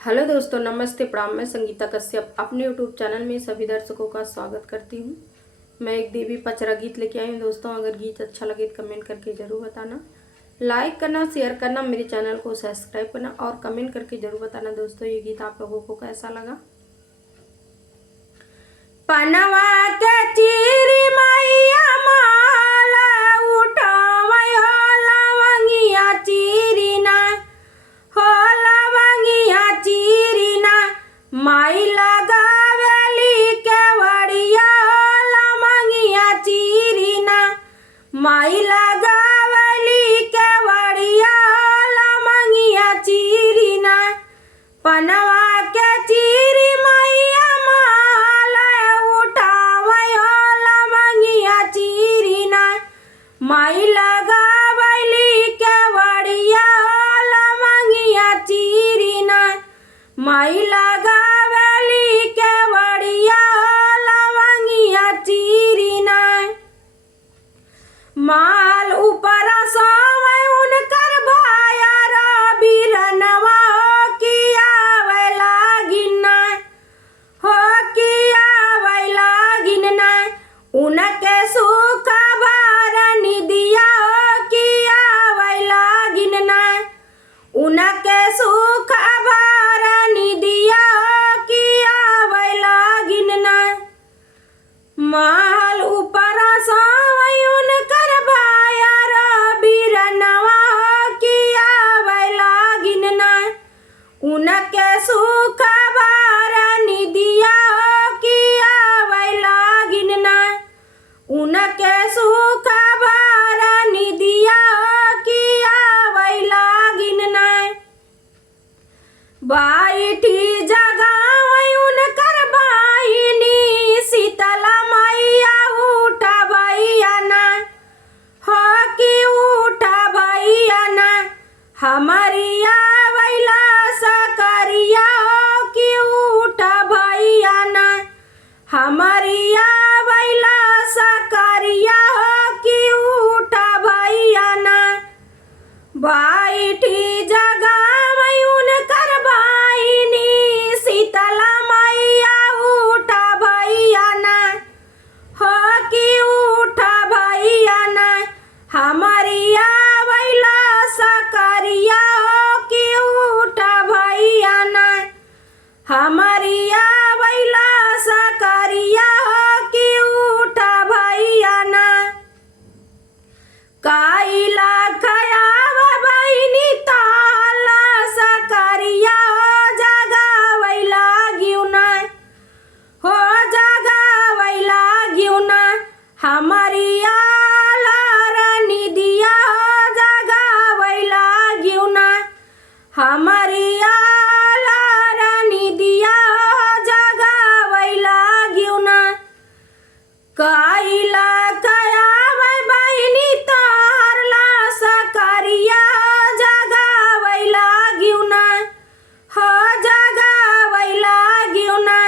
Hello दोस्तों, नमस्ते प्रणाम। मैं संगीता कश्यप अपने यूट्यूब चैनल में सभी दर्शकों का स्वागत करती हूँ। मैं एक देवी पचरा गीत लेके आई हूँ दोस्तों। अगर गीत अच्छा लगे तो कमेंट करके ज़रूर बताना, लाइक करना, शेयर करना, मेरे चैनल को सब्सक्राइब करना और कमेंट करके ज़रूर बताना दोस्तों ये गीत आप लोगों को कैसा लगा। पनवा के चीरी मैया माला उठावै हो लवंगिया चीरीना, हो लवंगिया चीरीना, माई लगावेली केवड़िया हो लवंगिया चीरीना, माई लगावेली केवड़िया हो लवंगिया चीरीना। पनवा के चीरी मैया माला उठावै हो लवंगिया चीरीना, माई लगावैली केवड़िया हो लवंगिया चीरीना, माई लगावैली केवड़िया हो लवंगिया चीरीना। माल ऊपर सोवै उनकर भाया रो बीरनवा हो कियावै लागिना, हो कियावै लागिना, उनके सुख भरनी दिया हो कियावै लागिना, उनके सुख भरनी दिया हो कियावै लागिना। महल ऊपर सोवै उनकर भाया रो बीरनवा हो कियावै लागिना, उनके सुख भरनी दिया हो कियावै लागिना, उनके सुख भरनी दिया हो कियावै लागिना। बैठी जगावै उनकर बहिनी शीतला मैया उठबैया ना, हो कि उठबैया ना, हमारी आवेला सकरिया हो कि उठबैया ना, हमारी आवेला सकरिया हो कि उठबैया ना। बैठी जगावै उनकर बहिनी शीतला मैया उठबैया ना, हो कि उठबैया ना, हमारी आवेला सकरिया हो कि उठबैया ना, हमारी आवेला सकरिया हो कि उठबैया ना। काइला खयाव बहिनी ताला सकरिया हो जगावै लागिउ ना, हो जगावै लागिउ ना, हमारी आलारनी दिया हो जगावै लागिउ ना, हमारी आलारनी दिया हो जगावै लागिउ ना। काइला खयाव बहिनी तारला सकरिया हो जगावै लागिउ ना, हो जगावै लागिउ ना,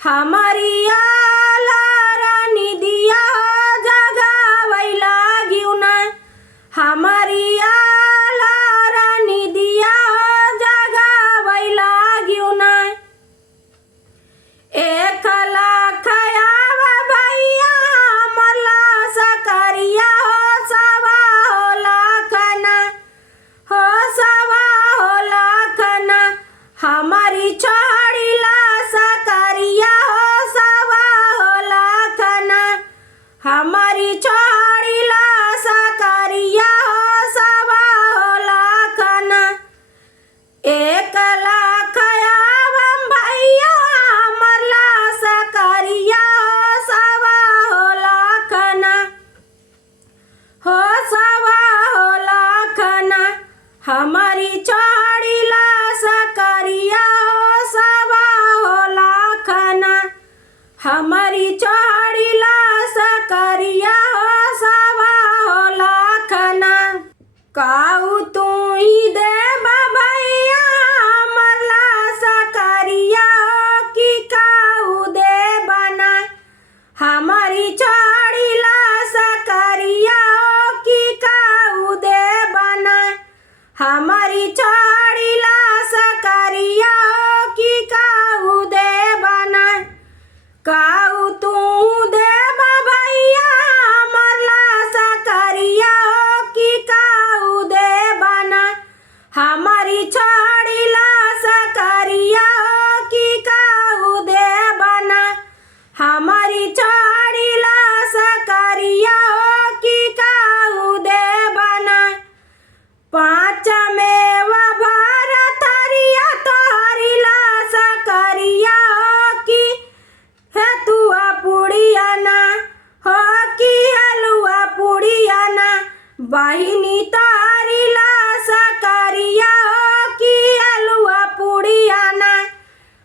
हमारी आलारनी दिया हो जगावै लागिउ ना, हमारी आलारनी दिया हो जगावै लागिउ ना। एक लाख आव भैया मरला सकरिया हो सवा हो लाखना, हो सवा हो लाखना, हमारी छोड़िला सकरिया हो सवा हो लाखना, हमारी छोड़िला सकरिया हो सवा हो लाखना। एक लाख आव भैया मरला सकरिया हो सवा हो लाखना, हो सवा हो लाखना, हमारी छोड़िला सकरिया हो सवा हो लाखना, हमारी छोड़िला सकरिया हो सवा हो लाखना। काऊ तू ही दे भैया मरला सकरिया हो कि काऊ दे बना, हमारी छोड़िला सकरिया हो कि काऊ दे बना, हमारी छोड़िला सकरिया हो काऊ तू देव भैया मरला सकरिया की काऊ देवना हमारी छोड़िला सकरिया की काऊ देवना हमारी छोड़िला सकरिया की काऊ देवना पाँच में भारत हरिया तोहरिला सकरिया की है तुआ पुड़ियाना हो की हलुआ पुड़ियाना बहिनी तोहरिला सकरिया की हलुआ पुड़ियाना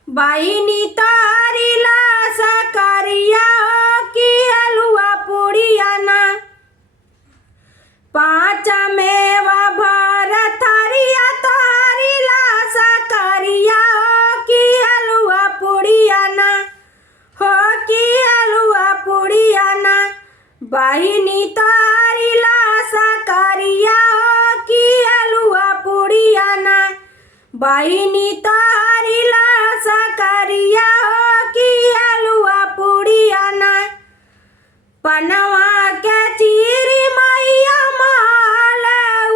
बहिनी तोहरिला सकरिया की हलुआ पुड़ियाना पाँच में भारत हरिया तोहरिला सकरिया की हलुआ पुड़ियाना हो की हलुआ पुड़ियाना बहिनी तोहरिला सकरिया की हलुआ पुड़ियाना बहिनी तोहरिला सकरिया की हलुआ पुड़ियाना पनवा के चीरी मैया माल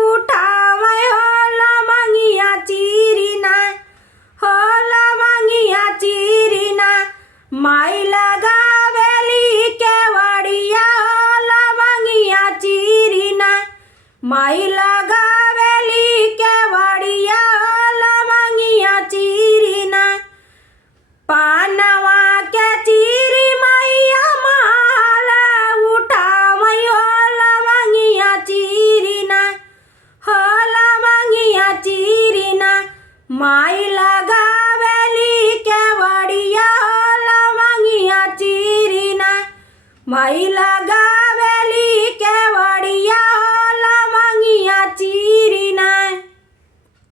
उठावे हो लवंगिया चीरीना हो लवंगिया चीरीना माई लगावेली के वड़िया हो लवंगिया चीरीना माई लगावेली के वड़िया हो लवंगिया चीरीना पानवा के चीरी मैया माल उठावई हो लवंगिया चीरीना हो लवंगिया चीरीना माई लगावेली के वड़िया हो लवंगिया चीरीना माई लगावेली के वड़िया हो